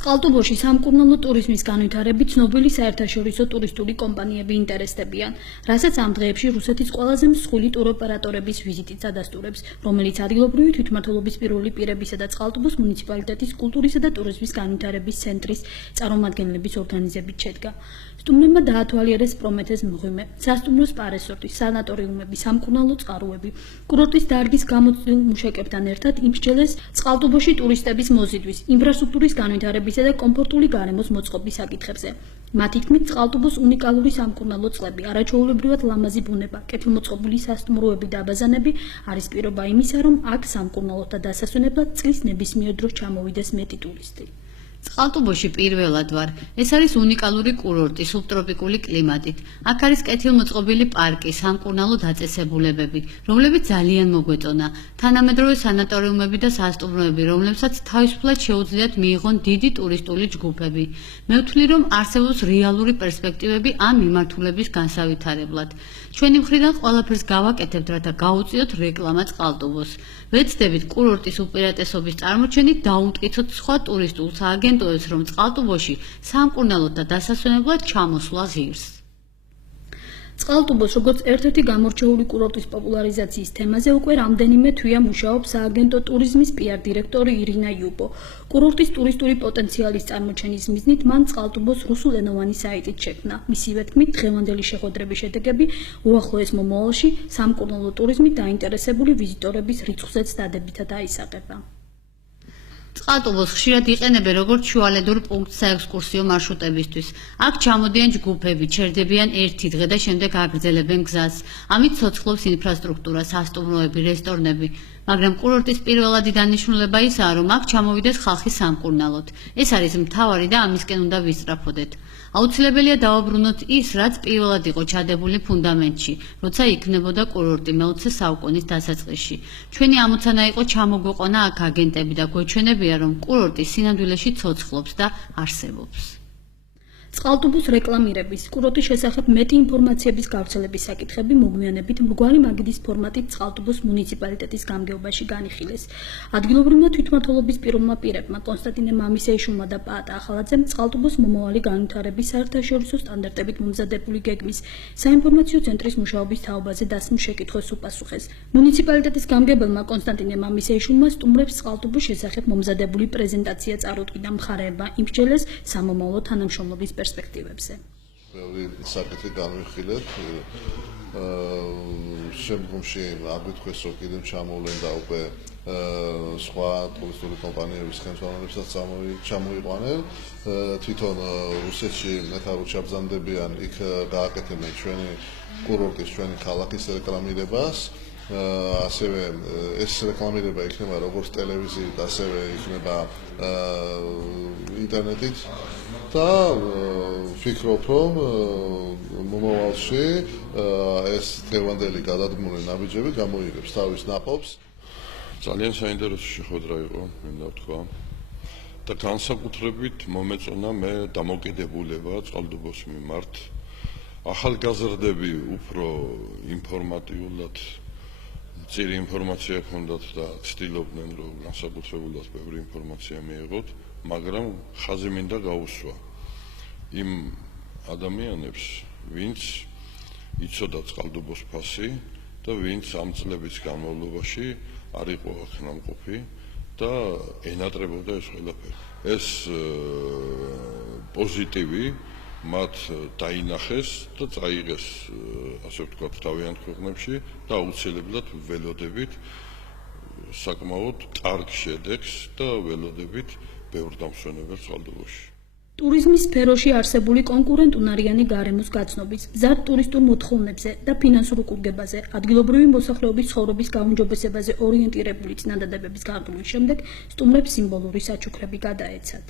წყალტუბოში სამკურნალო ტურიზმის განვითარებით ცნობილი საერთაშორისო ტურისტული კომპანიები ინტერესდებიან, რასაც ამ დღეებში რუსეთის ყველაზე მსხვილი ტუროპერატორების ვიზიტიც ადასტურებს, რომელიც ადგილობრივი თვითმმართველობის პირველი პირებისა და წყალტუბოს მუნიციპალიტეტის კულტურისა და ტურიზმის განვითარების ცენტრის წარმომადგენლების ორგანიზებით შედგა. სტუმრებმა დაათვალიერეს პრომეთეს მღვიმე, სასტუმრო სპარესორტი, სანატორიუმები, სამკურნალო წყაროები, კურორტის დარგის გამოცდილ მუშაკებთან ერთად იმსჯელეს წყალტუბოში ტურისტების მოზიდვის, ინფრასტრუქტურის განვითარებისა და კომფორტული გარემოს მოწყობის საკითხებზე. მათი თქმით, წყალტუბოს უნიკალური სამკურნალო წყლები, არაჩვეულებრივად ლამაზი ბუნება, კეთილმოწყობილი სასტუმროები და აბაზანები არის პირობა იმისა, რომ აქ სამკურნალოთა დასასვენებლად წლის ნებისმიერ დროს ჩამოვიდეს მეტი ტურისტი. წყალტუბოში პირველად ვარ. ეს არის უნიკალური კურორტი, სუბტროპიკული კლიმატით. აქ არის კეთილმოწყობილი პარკი, სამკურნალო დაწესებულებები, რომლებიც ძალიან მოგვეწონა. თანამედროვე სანატორიუმები და სასტუმროები, რომლებსაც თავისუფლად შეუძლიათ მიიღონ დიდი ტურისტული ჯგუფები. მე ვთვლი, რომ არსებობს რეალური პერსპექტივები ამ მიმართულების განსავითარებლად. ჩვენი მხრიდან ყველაფერს გავაკეთებთ, რათა გაუწიოთ რეკლამა წყალტუბოს. ვეცდებით კურორტის უპირატესობის წარმოჩენით დაუმტკიცოთ სხვა ტურისტულ სააგენტოებს, რომ წყალტუბოში სამკურნალოთა დასასვენებლად ჩამოსვლა ღირს. წყალტუბოს როგორც ერთ-ერთი გამორჩეული კურორტის პოპულარიზაციის თემაზე უკვე რამდენიმე თვეა მუშაობს სააგენტო ტურიზმის PR დირექტორი ირინა იუბო. კურორტის ტურისტული პოტენციალის წარმოჩენის მიზნით მან წყალტუბოს რუსულენოვანი საიტით შექმნა. მისივე თქმით, დღევანდელი შეხვედრების შედეგები უახლოეს მომავალში სამკურნალო ტურიზმით დაინტერესებული ვიზიტორების რიცხვზეც დადებითად აისახება. წყალტუბოს ხშირად იყენებენ როგორც შუალედურ პუნქტს საექსკურსიო მარშრუტებისთვის. აქ ჩამოდიან ჯგუფები, ჩერდებიან ერთი დღე და შემდეგ აგრძელებენ გზას. ამით ცოცხლობს ინფრასტრუქტურა, სასტუმროები, რესტორნები. მაგრამ კურორტის პირველადი დანიშნულება ისაა, რომ აქ ჩამოვიდეს ხალხი სამკურნალოდ. ეს არის მთავარი და ამისკენ უნდა ვისწრაფოდეთ. აუცილებელია დავაბრუნოთ ის, რაც პირველად იყო ჩადებული ფუნდამენტში, როცა იქნებოდა კურორტი მე-20 საუკუნის დასაწყისში. ჩვენი ამოცანა იყო ჩამოგვეყვანა აქ აგენტები და გვეჩვენებია, რომ კურორტი სინამდვილეში ცოცხლობს და არსებობს. წყალტუბოს რეკლამირების, კურორტის შესახებ მეტი ინფორმაციების გავრცელების საკითხები მოგვიანებით მრგვალი მაგიდის ფორმატით წყალტუბოს მუნიციპალიტეტის გამგეობაში განიხილეს. ადგილობრივმა თვითმმართველობის პირობმა პირებმა კონსტანტინე მამისეიშვილმა და პაატა ახალაძემ წყალტუბოს მომავალი განვითარების საერთაშორისო სტანდარტებით მომზადებული გეგმის საინფორმაციო ცენტრის მუშაობის თაობაზე დასმულ შეკითხვას უპასუხეს. მუნიციპალიტეტის გამგებელმა კონსტანტინე მამისეიშვილმა სტუმრებს წყალტუბოს შესახებ მომზადებული პრეზენტაცია წარუდგა და მხარეებმა იმსჯელეს სამომავლო თანამშრომლობის პერსპექტივებზე. Ბევრი საკითხი განვიხილეთ. შემდგომში აგვითხეს, რომ კიდევ ჩამოვლენ და უკვე სხვა ტურისტული კომპანიების ხელმძღვანელებსაც ჩამოიყვანენ. თვითონ რუსეთში მეთაურად ჩაბრძანდებიან, იქ გააკეთებენ ჩვენი კურორტის, ჩვენი ქალაქის რეკლამირებას. ასევე ეს რეკლამირება იქნება როგორც ტელევიზიით, ასევე იქნება ინტერნეტით და ვფიქრობ, რომ მომავალში ეს დღევანდელი გადადგმული ნაბიჯები გამოიღებს თავის ნაყოფს. ძალიან საინტერესო შეხვედრა იყო, მინდა ვთქვა. და განსაკუთრებით მომეწონა მე დამოკიდებულება წყალტუბოს მიმართ. ახალგაზრდები უფრო ინფორმატიულად წირი ინფორმაცია ჰქონდათ და ცდილობდნენ, რომ განსაკუთრებულად ბევრი ინფორმაცია მიიღოთ, მაგრამ ხაზი მინდა გაუსვა იმ ადამიანებს, ვინც იცოდა წყალტუბოს ფასი და ვინც ამ წლების განმავლობაში არ იყო აქ ნამყოფი და ენატრებოდა ეს ყველაფერი. ეს პოზიტივი მათ დაინახეს და წაიღეს, ასე ვთქვათ, თავიანთ ქვეყნებში და აუცილებლად ველოდებით საკმაოდ კარგ შედეგს და ველოდებით ბევრ დამსვენებელს წყალტუბოში. ტურიზმის სფეროში არსებული კონკურენტუნარიანი გარემოს გაცნობის, მზარდ ტურისტულ მოთხოვნებზე და ფინანსურ უკუგებაზე, ადგილობრივი მოსახლეობის ცხოვრების გაუმჯობესებაზე ორიენტირებული წინადადებების გარკვევის შემდეგ სტუმრებს სიმბოლური საჩუქრები გადაეცათ.